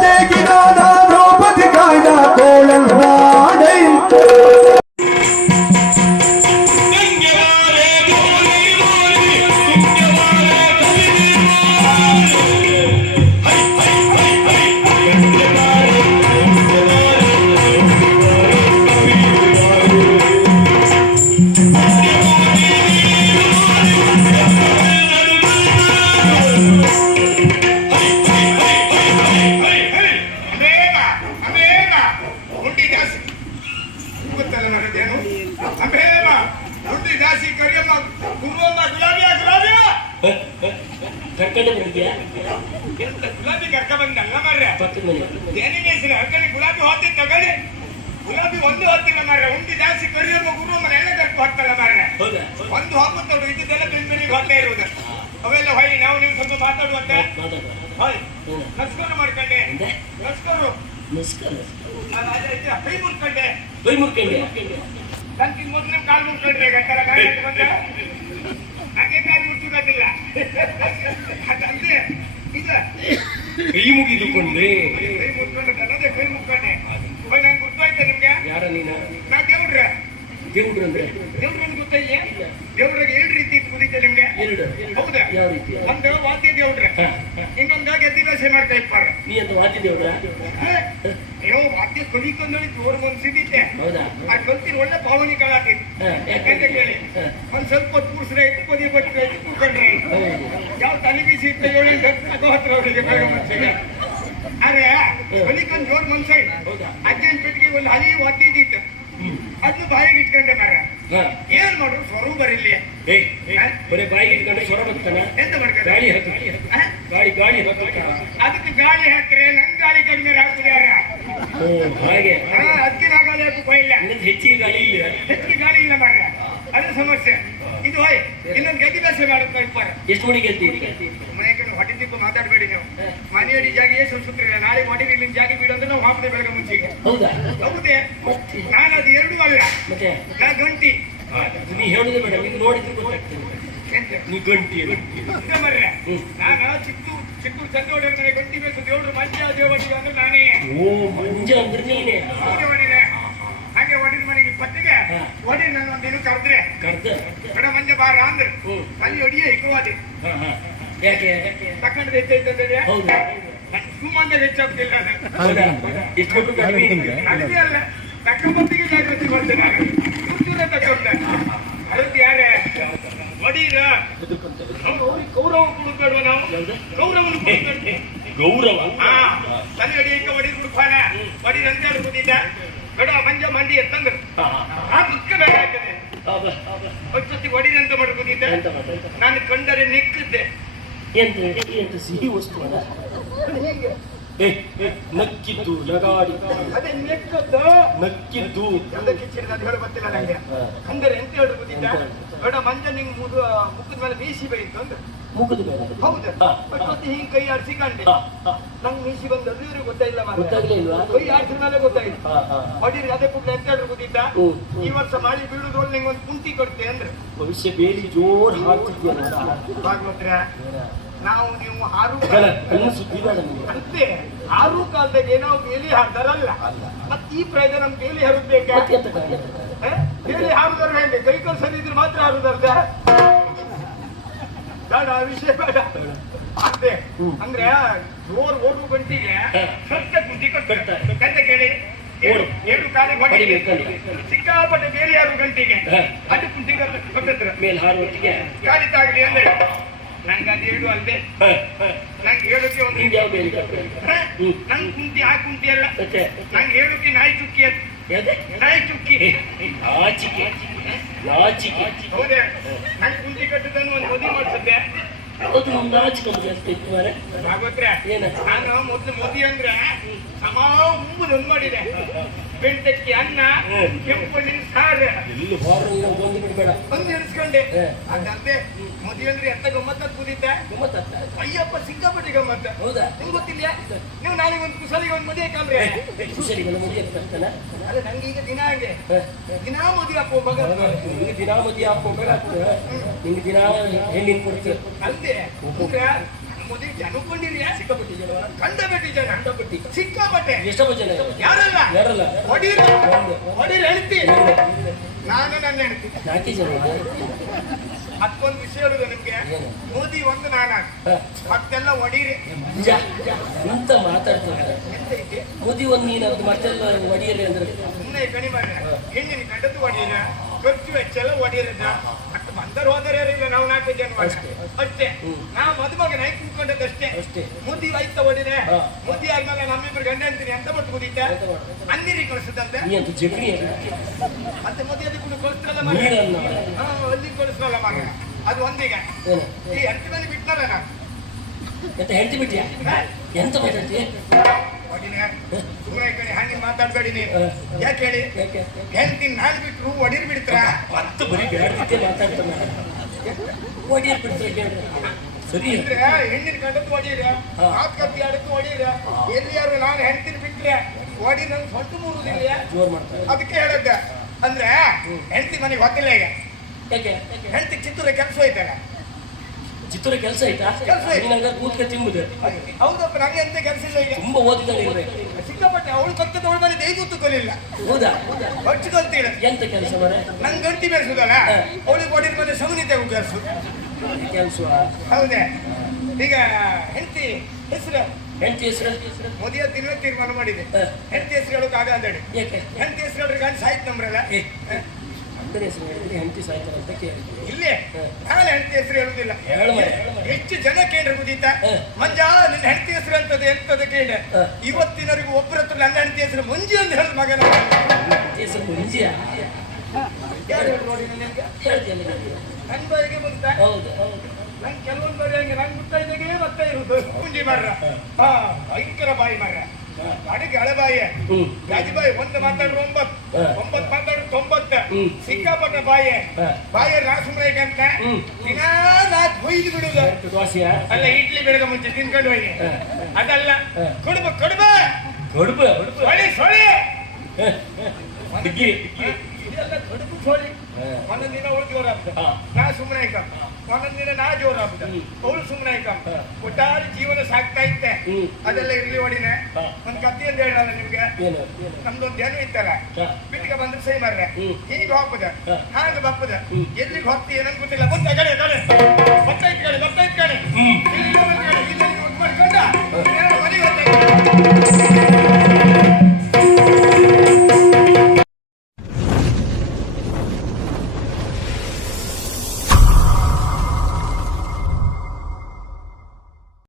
的な ಕರ್ಕೊಂಡು ಬಂದಿದ್ಯಾ? ಎಂತ ಗುಲಾಬಿ ಕರ್ಕ ಬಂದಲ್ಲ ಮಾರ್ರೆ? ಪಕ್ಕದ ಮನೆ. ಗುಲಾಬಿ ಹೊತ್ತಿ ತಗೊಳ್ಳಿ. ಗುಲಾಬಿ ಒಂದು ಹೊತ್ತಿಲ್ಲ ಮಾರ್ರೆ ಉಂಡಿ ಜಾಸ್ತಿ ಕರಿಯಮ್ಮ ಗುರು ಎಲ್ಲ ಕರ್ಕು ಹೋಗ್ತಲ್ಲ ಮಾರ್ರೆ. ಒಂದು ಹಾಕುತ್ತವ್ರು ಇದ್ದೆಲ್ಲ ಬೆನ್ಬೆನಿಗೆ ಹೋಗ್ತಾ ಇರುವುದು. ಅವೆಲ್ಲ ಹೊಯ್ ನಾವು ನೀವು ಸ್ವಲ್ಪ ಮಾತಾಡುವಂತೆ. ಮಾತಾಡುವ. ಹೊಯ್ ನಮಸ್ಕಾರ ಮಾಡ್ಕೊಂಡೆ? ನಮಸ್ಕಾರ. ನಮಸ್ಕಾರ. ಕೈ ಐತೆ, ಕೈ ಮುರ್ಕೊಂಡೆ? ನನಗೆ ಮೊದಲು ಕಾಲು ಮುಟ್ಕೊಂಡ್ರೆ ಗಂಟಲ ಗಾಳಿ ಬಂದ ಹಾಗೆ ಕಾಲು ಇದು ಕೈ ಮುಗಿದುಕೊಂಡೆ ಕೈ ಮುಟ್ಕೊಂಡು ಅದೇ ಕೈ ಮುಟ್ಕೊಂಡೆ ಇವಾಗ ನಂಗೆ ಗೊತ್ತಾಯ್ತಾ ನಿಮ್ಗೆ ಯಾರ ನೀನಾ? ನಾ ದೇವ್ರ ದೇವ್ರು ಅಂದ್ರೆ ದೇವ್ರ ಗೊತ್ತಾಯ್ಯೇ ದೇವ್ರಾಗ ರೀತಿ ನಿಮ್ಗೆ ಎರಡು. ಹೌದಾ ಯಾವ ರೀತಿ ಒಂದು ವಾದ್ಯ ದೇವ್ರ? ಹ, ಹ. ಇನ್ನೊಂದು ಗೆದ್ದಿ ದೋಸೆ ಮಾಡ್ತಾ ಇರ್ತಾರೆ ನೀ ಅಂತ ವಾದ್ಯ ದೇವ್ರ ಅಯ್ಯೋ ವಾದ್ಯ ಕಲಿಕೊಂಡಳಿ ಜೋರ್ ಮನ್ಸಿದ್ದಿತ್ತೆ ಹೌದಾ? ಆ ಕಲ್ತಿನ ಒಳ್ಳೆ ಭಾವನೆ ಕಾಲಾತಿತ್ತು ಹ, ಯಾಕಂತ ಕೇಳಿ ಹ. ಒಂದ್ ಸ್ವಲ್ಪ ಹೊತ್ತು ಕೂರ್ಸ್ರೆ ಆಯ್ತು ಕೂತ್ಕೊಂಡ್ರೆ ಹೌದು. ಇಲ್ಲಿ ತಲೆ ಬೀಸಿ ಇತ್ತು ಏಳು ಗಂಟೆ ಹತ್ರ ಅವರಿಗೆ ಬೇಗ ಮನ್ಸಿಗೆ ಅರೆ ಕಲಿಕೊಂಡ್ ಜೋರ್ ಹೌದಾ? ಅಜ್ಜನ ಪೆಟ್ಟಿಗೆ ಒಂದು ಇದ್ದಿತ್ತು. ಅದನ್ನ ಬಾಯಿಗೆ ಇಟ್ಕೊಂಡೆ ಮಾರ. ಏನ್ ಮಾಡ್ರು? ಸ್ವರೂ ಬರಿಲ್ಲ ಬರೀ ಬಾಯಿಗೆ ಇಟ್ಕೊಂಡ್ರೆ ಸ್ವರ ಬರ್ತಾನೆ ಎಂತ ಮಾಡ್ತಾರೆ ಗಾಳಿ ಹತ್ತ ಗಾಳಿ ಗಾಳಿ ಹತ್ತ ಅದಕ್ಕೆ ಗಾಳಿ ಹಾಕ್ರೆ ನನ್ ಗಾಳಿ ಕಡಿಮೆ ಹಾಕುದಾರ ಓ ಹಾಗೆ ಅದಕ್ಕೆ ನಾ ಗಾಳಿ ಹಾಕು ಬೈಲ್ಲ ಇನ್ನೊಂದು ಹೆಚ್ಚಿಗೆ ಗಾಳಿ ಇಲ್ಲ ಹೆಚ್ಚಿಗೆ ಗಾಳಿ ಇಲ್ಲ ಮಾರ್ರೆ ಅದು ಸಮಸ್ಯೆ ಇದು ಹೋಯ್ ಇನ್ನೊಂದು ಗದ್ದಿ ದೋಸೆ ಮಾಡುತ್ತಾ ಇರ್ತಾರೆ ಎಷ್ಟು ಮಣಿಗೆ ಗೆದ್ದಿದ್ದೀರಿ ಮಾತಾಡಬೇಡಿ ನೀವು. ಮನೆಯಡಿ ನಾಳೆ ಇಲ್ಲಿನ ಜಾಗಿ ಬಿಡು ಅಂದ್ರೆ ನಾವು ಹಾಕದೆ ಬೆಳಗ್ಗೆ ಮುಂಚೆಗೆ. ಹೌದಾ? ಹೌದೇ ನಾನು ಅದು ಎರಡು ಅಲ್ಲ. ಮತ್ತೆ? ನಾ ಗಂಟಿ. ನೀ ಹೇಳುದೇ ಬೇಡ. ನೀನು ನೋಡಿದ್ರೆ ಗೊತ್ತಾಗ್ತದೆ ಎಂತ? ನೀ ಗಂಟಿ ಇದೆ ಮರ್ರೆ. ನಾನು ಚಿತ್ತೂರು ಚಿತ್ತೂರು ಚಂದ್ರವಳ್ಳಿ ಮನೆ ಗಂಟಿ ಬೇಕು. ದೇವ್ರು ಮಂಜ ದೇವರಿಗೆ ಅಂದ್ರೆ ನಾನೇ. ಓ ಮಂಜ ಅಂದ್ರೆ ನೀನೆ. ಹೀಗೆ ಹೊಡಿದೆ ಹಾಗೆ ಹೊಡಿದ ಮನೆಗೆ ಪತ್ತಿಗೆ ಹಾ. ಹೊಡಿ ನನ್ನ ಒಂದು ದಿನ ಕರೆದ್ರೆ ಕರ್ದ ಕಡ ಮಂಜ ಬಾರ ಅಂದ್ರೆ ಹ್ಮ್. ಅಲ್ಲಿ ಹೊಡಿಯೇ ಇಕ್ಕವಾದಿ ಹ, ಹ. ಯಾಕೆ ತಕೊಂಡು ವೆಚ್ಚ ಇದ್ದದೆ ಹೌದು ಸುಮ್ಮನೆ ವೆಚ್ಚ ಆಗ್ತಿಲ್ಲ ಅದು ಹೌದಾ ಎಷ್ಟು ಕೊಟ್ಟು ಕಡಿಮೆ ಅಡುಗೆ ಅಲ್ಲ ತಕ್ಕಂಬತ್ತಿಗೆ ಜಾಗೃತಿ ಮಾಡ್ತೇನೆ ನಾನು ದುಡ್ಡಿನ ತಕೊಂಡೆ ಅದಕ್ಕೆ ಯಾರೇ ಹೊಡೀರ ಅವ್ರಿಗೆ ಗೌರವ ಕೊಡ್ಬೇಡುವ ನಾವು ಗೌರವವನ್ನು ಕೊಡ್ಬೇಕು ಗೌರವ ಹಾ ತಲೆ ಹೊಡಿಯಕ್ಕೆ ಹೊಡಿ ಕುಡ್ಪಾನ ಹೊಡಿ ಅಂತ ಹೇಳಿ ಕೂತಿದ್ದ ಬೇಡ ಮಂಜ ಮಂಡಿ ಎತ್ತಂದ್ರು. ಆ ದುಃಖ ಬೇಕಾಗ್ತದೆ ಅಬ್ಬ. ಹೊಚ್ಚೊತ್ತಿ ಹೊಡಿದಂತ ಮಾಡಿ ಕೂತಿದ್ದ ಎಂತ ಮಾಡು? ನಾನು ಕಂಡರೆ ನಿಕ್ಕಿದ್ದೆ ಎಂತ ಎಂತ ಸಿಹಿ ವಸ್ತು ಅಲ್ಲ ನಕ್ಕಿದ್ದು ನಗಾಡಿದ್ದು ಅದೇ ನೆಕ್ಕದ್ದು. ನಕ್ಕಿದ್ದು. ಅದಕ್ಕೆ ಚಿನ್ನ ಹೇಳಿ ಗೊತ್ತಿಲ್ಲ ನನಗೆ. ಅಂದರೆ ಎಂತ ಹೇಳಿ ಗೊತ್ತಿದ್ದ? ಬೇಡ ಮಂಜ ನಿಂಗೆ ಮುದು ಮುಖದ ಮೇಲೆ ಮೀಸಿ ಬೈತು ಅಂದ್ರೆ. ಮುಖದ ಮೇಲೆ. ಹೌದು. ಬಟ್ ಮತ್ತೆ ಹಿಂಗೆ ಕೈ ಆಡಿಸಿ ಕಂಡೆ. ನಂಗೆ ಮೀಸಿ ಬಂದು ಇವ್ರಿಗೆ ಗೊತ್ತಾಯಿಲ್ಲ ಮಾರ್ರೆ. ಗೊತ್ತಾಗ್ಲೇ ಇಲ್ವಾ? ಕೈ ಆಡಿಸಿದ ಮೇಲೆ ಗೊತ್ತಾಯ್ತು. ಹೊಡೀರಿ ಅದೇ ಕೂಡ ಎಂತ ಹೇಳಿ ಕೂತಿದ್ದ ಹ್ಮ್, ಹ್ಮ್. ಈ ವರ್ಷ ಮಾಡಿ ಬೀಳುದ್ರೊಳಗೆ ನಿಂಗೆ ಒಂದು ಕುಂಟಿ ಕೊಡ್ತೆ ಅಂದ್ರೆ. ಭವಿಷ್ಯ ಬೇಲಿ ಜೋರ್ ಹಾಕ್ತಿದ್ಯಲ್ಲ ಭಾಗವತ್ರ. ನಾವು ನೀವು ನಿಮ್ಗೆ. ಅಂತೆ ಆರು ಕಾಲದಾಗ ಏನೋ ಬೇಲಿ ಹಾಕಲ್ಲ ಮತ್ತೆ ಈ ಪ್ರಯೋಜನ ನಮ್ ಬೇಲಿ ಹರಿದ್ಬೇಕಾ? ಬೇಲಿ ಹಾರುದಾರ ಹೇಳಿ ಕೈ ಕಾಲು ಸರಿ ಇದ್ರೆ ಮಾತ್ರ ಹಾರುದಾರ್ದ ಬೇಡ ವಿಷಯ ಬೇಡ. ಅದೇ ಅಂದ್ರೆ ಜೋರ್ ಓಡು ಗಂಟಿಗೆ ಸತ್ಯ ಗುಂಡಿ ಕಟ್ತಾರೆ. ಕಟ್ಟ ಕೇಳಿ. ಏಳು ಕಾಲಿ. ಸಿಕ್ಕಾಪಟ್ಟೆ ಬೇರೆ ಆರು ಗಂಟಿಗೆ ಅದಕ್ಕೆ ಅದು ಕುಂಟಿ ಕಟ್ಟಿದ್ರ ಮೇಲ್ ಹಾರುವಟ್ಟಿಗೆ ಕಾಲಿತಾಗ್ಲಿ ಅಂದ್ರೆ. ನಂಗೆ ಅದು ಏಳು ಅಲ್ದೆ ಹ, ಹ. ನಂಗೆ ಹೇಳಕ್ಕೆ ಒಂದು ನಿಮ್ಗೆ ಯಾವ ಬೇಲಿ ಕಟ್ಬೇಕು? ಹ? ಹ್ಮ್. ನಂಗ್ ಕುಂತಿ ಆ ಕುಂತಿ ಅಲ್ಲ ನಂಗೆ ಹೇಳಕ್ಕೆ ನಾಯಿ ಚುಕ್ಕಿ ಅಂತ ಯಾವ್ದೆ? ನಾಯಿ ಚುಕ್ಕಿ ಏ, ನಾಚಿಕೆ ನಾಚಿಕೆ ಹೌದೇ ನಂಗೆ ಕುಂತಿ ಕಟ್ಟದನ್ನು ಒಂದು ಮದುವೆ ಮಾಡಿಸಿದ್ದೆ ಅದು ನಮ್ ಜಾಸ್ತಿ ಇತ್ತು ಮಾರ್ರೆ. ಭಾಗವತ್ರೆ ಏನ? ನಾನು ಮೊದ್ಲು ಮೋದಿ ಅಂದ್ರೆ ಸಮ ಉಂಬುದು ಒಂದು ಮಾಡಿದೆ. ಬೆಂಟಕ್ಕೆ ಅನ್ನ. ಕೆಂಪಣ್ಣಿನ ಸಾರು. ಎಲ್ಲಿ ಬಂದು ಬಿಡಬೇಡ. ಬಂದು ಎಣಿಸ್ಕೊಂಡೆ. ಅದಂತೆ ಮದುವೆ ಅಂದ್ರೆ ಎಂತ ಗಮ್ಮತ್ತ ಕೂದಿದ್ದೆ ಗಮ್ಮತ್ತ ಅಯ್ಯಪ್ಪ ಸಿಕ್ಕಾಪಟ್ಟೆ ಗಮ್ಮತ್ತ. ಹೌದಾ? ನಿಮ್ಗೆ ಗೊತ್ತಿಲ್ಲ ನೀವು ನಾಳೆ ಒಂದು ಕುಸಲಿಗೆ ಒಂದು ಮದುವೆ ಕಾಮ್ರೆ ಕುಶಲಿಗಳ ಮದುವೆ ಆಗ್ತಾನ ಅದೇ ನಂಗೆ ಈಗ ದಿನ ಹಂಗೆ. ದಿನ ಮದುವೆ ಹಾಕುವ ಮಗ ನಿಂಗೆ ದಿನ ಮದುವೆ ಹಾಕೋಬೇಕಾಗ್ತದೆ ನಿಂಗೆ ದಿನ ಹೆಣ್ಣಿನ ಕೊಡ್ತೀರ ಅಂದ್ರೆ ಮದುವೆ ಜನಕೊಂಡಿರಿಯಾ ಸಿಕ್ಕಾಪಟ್ಟಿದ್ದೀರಾ ಕಂಡಬೇಟಿ ಜನ ಕಂಡಪಟ್ಟಿ ಸಿಕ್ಕಾಪಟ್ಟೆ ಎಷ್ಟೋ ಜನ ಯಾರಲ್ಲ ಯಾರಲ್ಲ ಹೊಡೀರ ಹೊಡೀರ್ ಹೇಳ್ತಿ ನಾನು ನನ್ನ ಹೇಳ್ತಿ ನಾಲ್ಕೇ ಜನ ಅದಕ್ಕೊಂದು ವಿಷಯ ಹೇಳುದು ನಿಮ್ಗೆ ಏನು? ಮೋದಿ ಒಂದು ನಾನು ಹ. ಮತ್ತೆಲ್ಲ ಹೊಡೀರಿ ನಿಜ ಎಂತ ಮಾತಾಡ್ತಾರೆ ಎಂತ ಐತಿ ಮೋದಿ ಒಂದು ನೀನು ಅದು ಮತ್ತೆಲ್ಲ ಒಡಿಯರಿ ಅಂದ್ರೆ ಸುಮ್ಮನೆ ಕಣಿ ಮಾಡ್ರೆ ಹೆಣ್ಣಿನ ಕಂಡದ್ದು ಹೊಡೀರ ಖರ್ಚು ವೆಚ್ಚ ಎಲ್ಲ ಹೊಡೀರದ ಮತ್ತೆ ಬಂದರು ಹೋದರೆ ಇಲ್ಲ ನಾವು ನಾಲ್ಕು ಜನ ಅಷ್ಟೇ. ನಾವು ಮದುಮಗ ನೈ ಅಷ್ಟೇ. ಅಷ್ಟೇ. ಮುದಿ ಆಯ್ತ ಹೊಡಿದೆ ಹಾ. ಮುದಿ ಆದ್ಮೇಲೆ ನಮ್ಮಿಬ್ರು ಗಂಡ ಅಂತೀನಿ ಅಂತ ಬಿಟ್ಟು ಮುದೀತ? ಅನ್ನೀರಿ ಕಳಿಸದಂತೆ. ಮತ್ತೆ ಮುದಿ ಅದಕ್ಕೆ ಕಳಿಸ್ತಾರಲ್ಲ ಹಾ ಅಲ್ಲಿ ಕಳಿಸ್ತಾರಲ್ಲ ಮಗ. ಅದು ಒಂದೀಗ. ಈ ಎಂಟು ಮಂದಿ ಬಿಟ್ನಲ್ಲ ನಾ ಎಂತ ಹೇಳ್ತಿ ಬಿಟ್ಟಿಯಾ ಎಂತ ಹಂಗೆ ಮಾತಾಡ್ಬೇಡಿ ನೀವು ಯಾಕೆ ಹೇಳಿ? ನಾನ್ ಬಿಟ್ರು ಒಡಿರ್ ಬಿಡ್ತಾರ? ಮತ್ತೆ ಬರೀ ಬೇಡದಿದ್ದೆ ಮಾತಾಡ್ತಾನೆ. ಒಡಿಯರ್ ಬಿಡ್ತಾರೆ ಕೇಳ್ರಿ ಸರಿ. ಅಂದ್ರೆ ಹೆಣ್ಣಿನ ಎಲ್ಲಿಯಾರು ನಾನು ಬಿಟ್ರೆ ಹೊಡಿ ನನ್ ಸೊಟ್ಟು ಮೂರುದಿಲ್ಲ ಜೋರ್ ಮಾಡ್ತಾರೆ. ಅದಕ್ಕೆ ಹೇಳದ್ದ. ಅಂದ್ರೆ ಹೆಂಡತಿ ಮನೆಗೆ ಹೊತ್ತಿಲ್ಲ ಈಗ. ಹೆಂಡತಿ ಚಿತ್ರ ಚಿತ್ತೂರ ಕೆಲಸ ಹೋಯ್ತಾಗ ಚಿತ್ತೂರ ಕೆಲಸ ಆಯ್ತಾ? ನೀನ್ ಆಯ್ತು. ನೀನಂಗ ಕೂತ್ಕ ತಿಂಬುದು ಹೌದಪ್ಪ ನನಗೆ ಅಂತ ಕೆಲಸ ಇಲ್ಲ ಈಗ. ತುಂಬಾ ಓದಿದ್ದಾನೆ ಇರ್ಬೇಕು ಸಿಕ್ಕಾಪಟ್ಟೆ ಅವಳು ಕತ್ತದ ಅವಳ ಮನೆ ದೈ ಗೊತ್ತು ಕೊಲಿಲ್ಲ ಹೌದಾ? ಹೊಚ್ಚು ಕಲ್ತೀಳ ಎಂತ ಕೆಲಸ ಮರೆ ನಂಗೆ ಗಂಟಿ ಬೆಳೆಸುದಲ್ಲ ಅವಳಿಗೆ ಹೊಡಿದ ಮೇಲೆ ಸವನಿತೆ ಕೆಲಸ ಕೆಲಸ. ಹೌದೇ? ಈಗ ಹೆಂಡತಿ ಹೆಸರು? ಹೆಂಡತಿ ಹೆಸರು? ಮೋದಿಯ ತಿನ್ನೋ ತೀರ್ಮಾನ ಮಾಡಿದೆ. ಹೆಂಡತಿ ಹೆಸರು ಹೇಳೋಕೆ ಆಗ ಅಂದೇಳಿ ಯಾಕೆ? ಹೆಂಡತಿ ಹೆಸರು ಗಂಡ ಸಾಯ್ತು ನಮ್ರಲ್ಲ. ಅಕ್ಕನ ಹೆಸರು ಹೇಳಿದ್ರೆ ಹೆಂಡತಿ ಸಾಯ್ತಾರೆ ಅಂತ ಕೇಳಿದ್ವಿ. ಇಲ್ಲೇ? ಹ. ನಾನು ಹೆಂಡತಿ ಹೆಸರು ಹೇಳುದಿಲ್ಲ? ಹೇಳು ಮಾರ್ರೆ, ಹೇಳು ಮಾರ್ರೆ. ಹೆಚ್ಚು ಜನ ಕೇಳ್ರಿ ಗುದೀತ ಮಂಜಾ ನಿನ್ನ ಹೆಂಡತಿ ಹೆಸರು ಅಂತದೆ ಎಂತದ ಕೇಳ ಹ. ಇವತ್ತಿನವರೆಗೂ ಒಬ್ಬರ ಹತ್ರ ನನ್ನ ಹೆಂಡತಿ ಹೆಸರು ಮುಂಜಿ ಅಂತ ಹೇಳಿದ ಮಗನ ಹೆಂಡತಿ ಹೆಸರು ಮುಂಜಿಯ? ಯಾರು ಹೇಳಿ ನೋಡಿ ನಿನಗೆ ಹೇಳ್ತಿಯಲ್ಲ ನೀನು. ನನ್ನ ಬಾಯಿಗೆ ಬಂತ ಹೌದು ಹೌದು. ನಂಗೆ ಕೆಲವೊಂದು ಬಾರಿ ಹಂಗೆ ನಂಗೆ ಮುತ್ತೈದೆಗೆ ಮತ್ತೆ ಇರುದು. ಮುಂಜಿ ಮರ್ರ ಹಾ. ಭಯಂಕರ ಬಾಯಿ ಮರ ಅಡಿಗೆ ಹಳೆ ಬಾಯಿ ಹ್ಮ್. ಗಾಜಿ ಬಾಯಿ ಒಂದು ಮಾತಾಡ್ರು ಒಂಬತ್ತು. ಒಂಬತ್ತು ಮಾತಾಡ್ರು ತೊಂಬತ್ತು. ಸಿಕ್ಕಾಪಟ್ಟ ಬಾಯಿ. ಬಾಯಿ ಹ್ಮ್. ದಿನಾ ನಾಲ್ಕು ಹೊಯ್ದು ಬಿಡುದು. ಅಲ್ಲ ಇಡ್ಲಿ ಬೆಳಗ್ಗೆ ಮುಂಚೆ ತಿನ್ಕೊಂಡು ಹೋಗಿ. ಅದಲ್ಲ. ಕೊಡುಬ ಕೊಡುಬ. ಕಡುಬು ಸೊಳಿ ಸೊಳಿ ಇದೆಲ್ಲ ಕಡುಬು ಸೊಳಿ ಹ. ಒಂದೊಂದು ದಿನ ಆಗ್ತದೆ ನಾ ಸುಮ್ಮನೆ ಒಂದೊಂದಿನ ದಿನ ನಾ ಜೋರಾಗ್ಬಿಟ್ಟ ಅವಳು ಸುಮ್ಮನೆ ಆಯ್ತಂತ ಒಟ್ಟಾರೆ ಜೀವನ ಸಾಕ್ತಾ ಇತ್ತೆ ಅದೆಲ್ಲ ಇರ್ಲಿ ಹೊಡಿನೆ. ಒಂದ್ ಕತ್ತಿ ಅಂತ ಹೇಳಲ್ಲ ನಿಮ್ಗೆ? ನಮ್ದೊಂದು ಏನು ಇತ್ತಲ್ಲ ಬಿಟ್ಟಿಗೆ ಬಂದ್ರೆ ಸೈ ಮಾರ್ರೆ. ಹೀಗೆ ಹೋಗ್ಬದ. ಹಾಗೆ ಬಪ್ಪದ. ಎಲ್ಲಿಗೆ ಹೋಗ್ತಿ ಏನಂತ ಗೊತ್ತಿಲ್ಲ. ಬರ್ತಾ ಕಡೆ ಕಡೆ ಬರ್ತಾ ಇತ್ತು ಕಡೆ ಬರ್ತಾ ಇತ್ತು ಕಡೆ